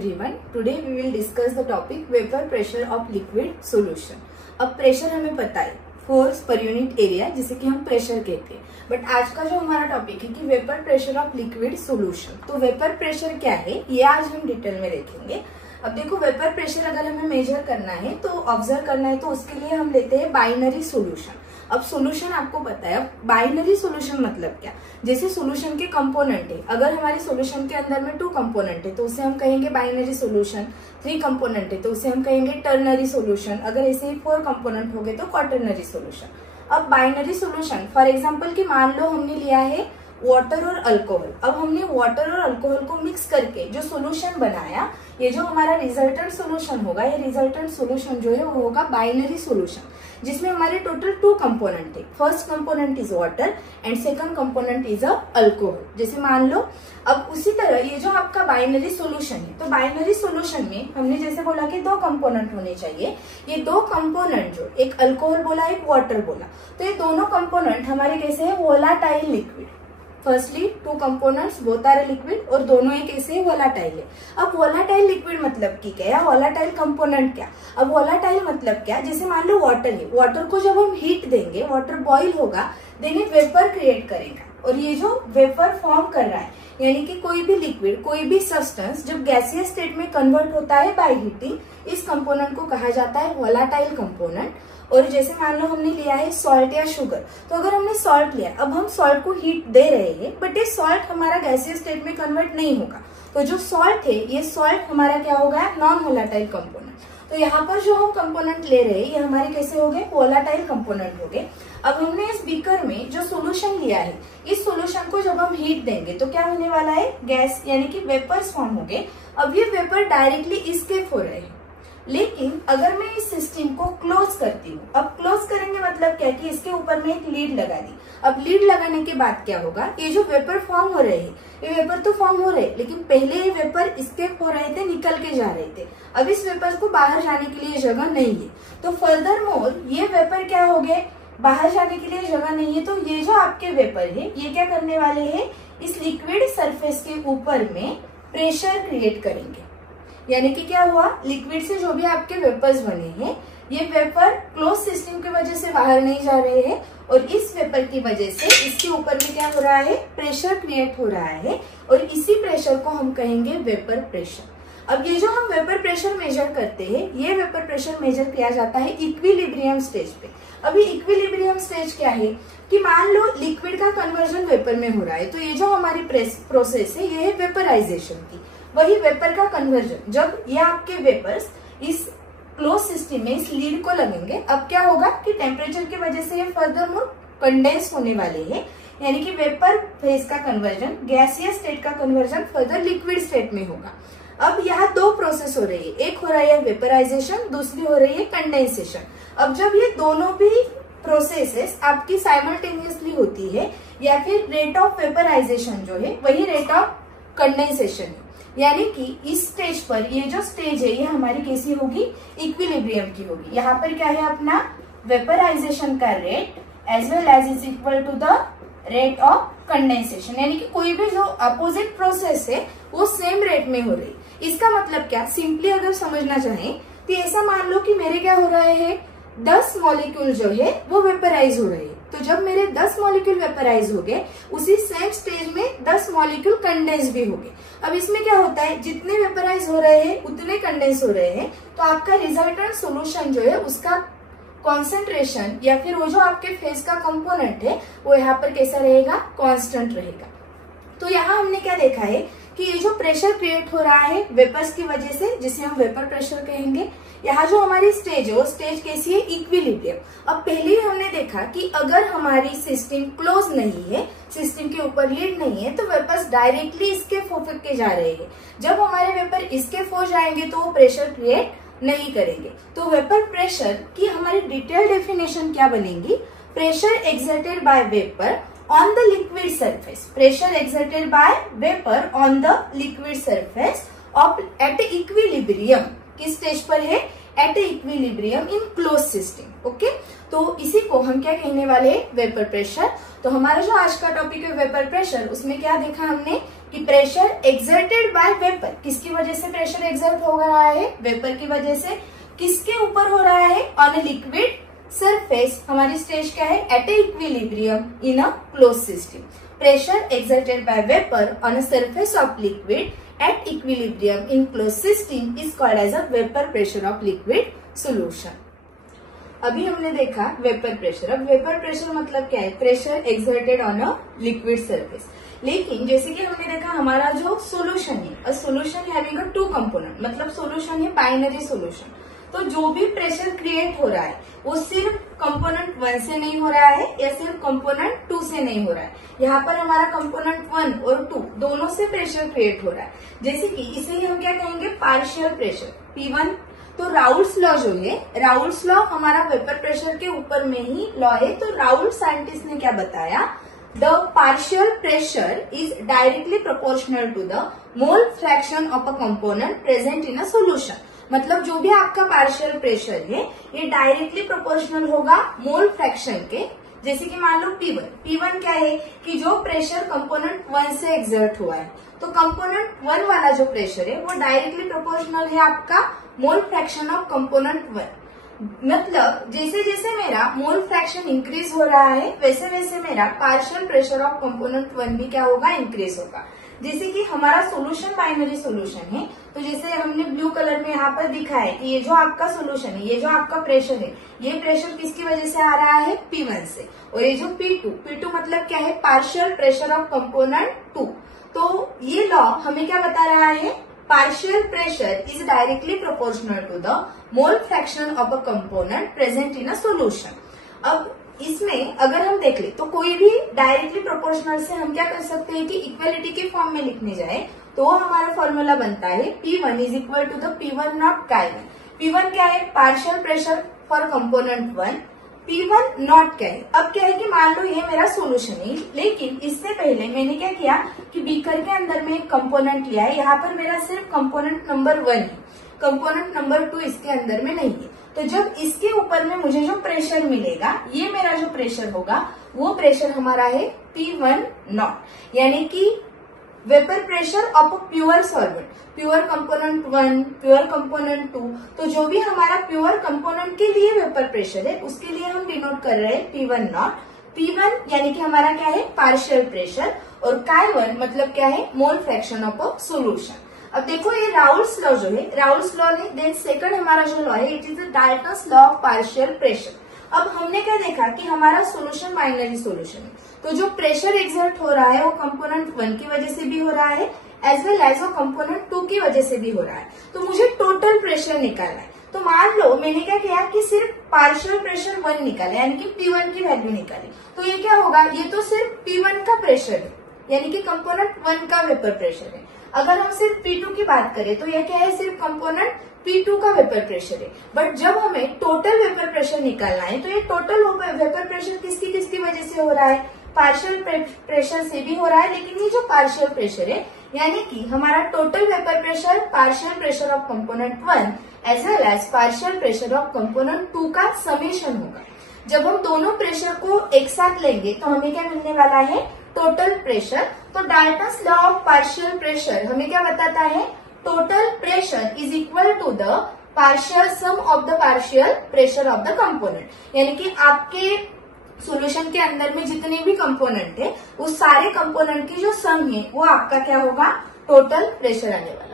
everyone. Today we will discuss the topic vapor pressure of liquid solution. अब pressure हमें पता है force per unit area जिसे कि हम प्रेशर कहते हैं, बट आज का जो हमारा टॉपिक है कि vapour pressure of liquid solution. तो वेपर प्रेशर क्या है ये आज हम डिटेल में देखेंगे। अब देखो वेपर प्रेशर अगर हमें मेजर करना है तो ऑब्जर्व करना है तो उसके लिए हम लेते हैं बाइनरी सॉल्यूशन। अब सॉल्यूशन आपको पता है, अब बाइनरी सॉल्यूशन मतलब क्या, जैसे सॉल्यूशन के कंपोनेंट है, अगर हमारे सॉल्यूशन के अंदर में 2 कंपोनेंट है तो उसे हम कहेंगे बाइनरी सॉल्यूशन। 3 कंपोनेंट है तो उसे हम कहेंगे टर्नरी सॉल्यूशन। अगर ऐसे ही 4 कंपोनेंट हो गए तो क्वाटरनरी सॉल्यूशन। अब बाइनरी सॉल्यूशन फॉर एग्जांपल कि मान लो हमने लिया है वाटर और अल्कोहल। अब हमने वाटर और अल्कोहल को मिक्स करके जो सॉल्यूशन बनाया, ये जो हमारा रिजल्टेंट सॉल्यूशन होगा, ये रिजल्टेंट सॉल्यूशन जो है वो होगा बाइनरी सॉल्यूशन, जिसमें हमारे टोटल 2 कंपोनेंट है। First component is water and second component is alcohol, जैसे मान लो। अब उसी तरह ये जो आपका बाइनरी सॉल्यूशन है, तो बाइनरी सॉल्यूशन में हमने जैसे बोला कि 2 कंपोनेंट होने चाहिए। ये 2 कंपोनेंट जो एक अल्कोहल बोला एक वाटर बोला, तो ये दोनों कंपोनेंट हमारे कैसे है, volatile liquid. Firstly 2 components both are liquid और दोनों एक ऐसे वोलाटाइल है। अब वोलाटाइल लिक्विड मतलब की क्या है, वोलाटाइल कंपोनेंट क्या। अब वोलाटाइल मतलब क्या, जैसे मान लो वाटर है, वाटर को जब हम हीट देंगे, वाटर बॉईल होगा, देन ये वेपर क्रिएट करेगा। और ये जो वेपर फॉर्म कर रहा है, यानी कि कोई भी लिक्विड कोई भी सब्सटेंस जब गैसियस स्टेट में कन्वर्ट होता है बाय हीटिंग, इस कंपोनेंट को कहा जाता है वोलाटाइल कंपोनेंट। और जैसे मान लो हमने लिया है सॉल्ट या शुगर, तो अगर हमने सॉल्ट लिया, अब हम सॉल्ट को हीट दे रहे हैं, बट ये सॉल्ट हमारा गैसियस स्टेट में कन्वर्ट नहीं होगा, तो जो सॉल्ट है ये सॉल्ट हमारा क्या होगा, नॉन वोलाटाइल कंपोनेंट। तो यहाँ पर जो हम कंपोनेंट ले रहे हैं ये हमारे कैसे हो गए, वोलाटाइल कंपोनेंट हो गए। अब हमने इस बीकर में जो सोल्यूशन लिया है, इस सोल्यूशन को जब हम हीट देंगे तो क्या होने वाला है, गैस यानी कि वेपर्स फॉर्म हो गए। अब ये वेपर डायरेक्टली इस्केप हो रहे हैं, लेकिन अगर मैं इस सिस्टम को क्लोज करती हूँ, अब क्लोज करेंगे मतलब क्या कि इसके ऊपर में एक लीड लगा दी। अब लीड लगाने के बाद क्या होगा, ये जो वेपर फॉर्म हो रहे हैं, ये वेपर तो फॉर्म हो रहे हैं, लेकिन पहले ये वेपर एस्केप हो रहे थे, निकल के जा रहे थे। अब इस वेपर को बाहर जाने के लिए जगह नहीं है, तो फर्दर मोर ये वेपर क्या हो गए, बाहर जाने के लिए जगह नहीं है। तो ये जो आपके वेपर है ये क्या करने वाले हैं, इस लिक्विड सरफेस के ऊपर में प्रेशर क्रिएट करेंगे। यानी कि क्या हुआ, लिक्विड से जो भी आपके वेपर्स बने हैं, ये वेपर क्लोज सिस्टम की वजह से बाहर नहीं जा रहे हैं, और इस वेपर की वजह से इसके ऊपर में क्या हो रहा है, प्रेशर क्रिएट हो रहा है, और इसी प्रेशर को हम कहेंगे वेपर प्रेशर। अब ये जो हम वेपर प्रेशर मेजर करते हैं, ये वेपर प्रेशर मेजर किया जाता है इक्विलिब्रियम स्टेज पे। अभी इक्विलिब्रियम स्टेज क्या है कि मान लो लिक्विड का कन्वर्जन वेपर में हो रहा है, तो ये जो हमारी प्रोसेस है ये है वेपराइजेशन की। वही वेपर का कन्वर्जन, जब ये आपके वेपर्स इस क्लोज सिस्टम में इस लीड को लगेंगे, अब क्या होगा कि टेम्परेचर की वजह से ये फर्दर मोर कंडेंस होने वाले हैं, यानी कि वेपर फेज का कन्वर्जन, गैसियस स्टेट का कन्वर्जन फर्दर लिक्विड स्टेट में होगा। अब यहाँ 2 प्रोसेस हो रही है, एक हो रही है वेपराइजेशन, दूसरी हो रही है कंडेंसेशन। अब जब ये दोनों भी प्रोसेसेस आपकी साइमल्टेनियसली होती है, या फिर रेट ऑफ वेपराइजेशन जो है वही रेट ऑफ कंडेंसेशन है, यानी कि इस स्टेज पर ये जो स्टेज है ये हमारी कैसी होगी, इक्विलिब्रियम की होगी। यहाँ पर क्या है अपना वेपराइजेशन का rate as well as is equal to the rate of condensation, यानी कि कोई भी जो अपोजिट प्रोसेस है वो सेम रेट में हो रही। इसका मतलब क्या, सिंपली अगर समझना चाहें तो ऐसा मान लो कि मेरे क्या हो रहे हैं, 10 मॉलिक्यूल जो है वो वेपराइज हो रहे हैं। तो जब मेरे 10 मॉलिक्यूल वेपराइज हो गए, उसी सेम स्टेज में 10 मॉलिक्यूल कंडेंस भी हो गए। अब इसमें क्या होता है, जितने वेपराइज हो रहे हैं उतने कंडेंस हो रहे हैं, तो आपका रिजल्टेंट सॉल्यूशन जो है उसका कॉन्सेंट्रेशन या फिर वो जो आपके फेज का कंपोनेंट है वो यहाँ पर कैसा रहेगा, कांस्टेंट रहेगा। तो यहाँ हमने क्या देखा है कि ये जो प्रेशर क्रिएट हो रहा है वेपर्स की वजह से, जिसे हम वेपर प्रेशर कहेंगे, यहाँ जो हमारी स्टेज है वो स्टेज कैसी है, इक्विलिब्रियम। अब पहले ही हमने देखा कि अगर हमारी सिस्टम क्लोज नहीं है, सिस्टम के ऊपर लीड नहीं है, तो वेपर्स डायरेक्टली एस्केप होकर के जा रहे हैं। जब हमारे वेपर एस्केप हो जाएंगे तो वो प्रेशर क्रिएट नहीं करेंगे। तो वेपर प्रेशर की हमारी डिटेल डेफिनेशन क्या बनेगी, pressure exerted by vapour on the liquid surface, pressure exerted by vapor on the liquid surface of at equilibrium, किस स्टेज पर है, at equilibrium in closed system, okay. तो इसी को हम क्या कहने वाले, वेपर प्रेशर। तो हमारा जो आज का टॉपिक है वेपर प्रेशर, उसमें क्या देखा हमने कि प्रेशर एक्सर्टेड बाय वेपर, किसकी वजह से प्रेशर एक्सर्ट हो रहा है, वेपर की वजह से, किसके ऊपर हो रहा है, ऑन अ लिक्विड सरफेस, हमारी स्टेज क्या है, at a equilibrium in a close system. Pressure exerted by vapour on a surface of liquid at equilibrium in close system is called as a vapour pressure of liquid solution. अभी हमने देखा vapour pressure. अब vapour pressure मतलब क्या है, pressure exerted on a liquid surface. लेकिन जैसे कि हमने देखा हमारा जो सोल्यूशन है, a solution having a to component, मतलब सोल्यूशन है बाइनरी सोल्यूशन। तो जो भी प्रेशर क्रिएट हो रहा है वो सिर्फ कंपोनेंट 1 से नहीं हो रहा है या सिर्फ कंपोनेंट 2 से नहीं हो रहा है। यहाँ पर हमारा कंपोनेंट 1 और 2 दोनों से प्रेशर क्रिएट हो रहा है। जैसे कि इसे ही हम क्या कहेंगे, पार्शियल प्रेशर P1। तो राउल्स लॉ जो है, राउल्स लॉ हमारा वेपर प्रेशर के ऊपर में ही लॉ है। तो राउल्स साइंटिस्ट ने क्या बताया, the partial pressure is directly proportional to the mole fraction of a component present in a solution. मतलब जो भी आपका पार्शियल प्रेशर है ये डायरेक्टली प्रोपोर्शनल होगा मोल फ्रैक्शन के। जैसे कि मान लो P1 क्या है कि जो प्रेशर कंपोनेंट 1 से एक्सर्ट हुआ है, तो कंपोनेंट 1 वाला जो प्रेशर है वो डायरेक्टली प्रोपोर्शनल है आपका मोल फ्रैक्शन ऑफ कंपोनेंट 1। मतलब जैसे जैसे मेरा मोल फ्रैक्शन इंक्रीज हो रहा है वैसे वैसे मेरा पार्शियल प्रेशर ऑफ कंपोनेंट 1 भी क्या होगा, इंक्रीज होगा। जैसे कि हमारा सोल्यूशन बाइनरी सोल्यूशन है, तो जैसे हमने ब्लू कलर में यहाँ पर दिखा है कि ये जो आपका सोल्यूशन है, ये जो आपका प्रेशर है, ये प्रेशर किसकी वजह से आ रहा है, P1 से। और ये जो P2 मतलब क्या है, पार्शियल प्रेशर ऑफ कंपोनेंट 2। तो ये लॉ हमें क्या बता रहा है, partial pressure is directly proportional to the mole fraction of a component present in a solution. अब इसमें अगर हम देख ले तो कोई भी डायरेक्टली प्रोपोर्शनल से हम क्या कर सकते हैं कि इक्वलिटी के फॉर्म में लिखने जाए तो हमारा फॉर्मूला बनता है P1 is equal to the P1 nought Chi1। P1 क्या है, partial pressure for component 1, P1 nought क्या है। अब क्या है कि मान लो ये मेरा सोल्यूशन है, लेकिन इससे पहले मैंने क्या किया कि बीकर के अंदर में एक कंपोनेंट लिया है। यहाँ पर मेरा सिर्फ कंपोनेंट नंबर 1 है, कंपोनेंट नंबर 2 इसके अंदर में नहीं है। तो जब इसके ऊपर में मुझे जो प्रेशर मिलेगा, ये मेरा जो प्रेशर होगा वो प्रेशर हमारा है P1 नॉट, यानी कि vapour pressure of a pure solvent, pure component 1, pure component 2। तो जो भी हमारा प्योर कंपोनेंट के लिए वेपर प्रेशर है उसके लिए हम डिनोट कर रहे हैं P1 नॉट। P1 यानी कि हमारा क्या है, पार्शियल प्रेशर, और Chi1 मतलब क्या है, मोल फ्रैक्शन ऑफ अ सोल्यूशन। अब देखो ये राउल्स लॉ जो है, राउल्स लॉ ने देन सेकंड हमारा जो लॉ है it is the Dalton's law of partial pressure. अब हमने क्या देखा कि हमारा सोल्यूशन बाइनरी सोल्यूशन है, तो जो प्रेशर एक्सर्ट हो रहा है वो कंपोनेंट 1 की वजह से भी हो रहा है एज वेल एज वो कंपोनेंट 2 की वजह से भी हो रहा है। तो मुझे टोटल प्रेशर निकालना है। तो मान लो मैंने क्या किया कि सिर्फ पार्शियल प्रेशर 1 निकाला, यानी कि P1 की वैल्यू निकाली। तो ये क्या होगा, ये तो सिर्फ P1 का प्रेशर है, यानी कि कंपोनेंट 1 का वेपर प्रेशर है। अगर हम सिर्फ P2 की बात करें तो ये क्या है, सिर्फ कंपोनेंट P2 का वेपर प्रेशर है। बट जब हमें टोटल वेपर प्रेशर निकालना है तो ये टोटल वेपर प्रेशर किसकी किसकी वजह से हो रहा है, पार्शियल प्रेशर से भी हो रहा है, लेकिन ये जो पार्शियल प्रेशर है यानी कि हमारा total vapour pressure partial pressure of component 1 as well as partial pressure of component 2 का समेशन होगा। जब हम दोनों प्रेशर को एक साथ लेंगे तो हमें क्या मिलने वाला है, टोटल प्रेशर। तो Dalton's law of partial pressure हमें क्या बताता है, total pressure is equal to the partial sum of the partial pressure of the component. यानी कि आपके सॉल्यूशन के अंदर में जितने भी कंपोनेंट है उस सारे कंपोनेंट की जो सम है वो आपका क्या होगा, टोटल प्रेशर आने वाला।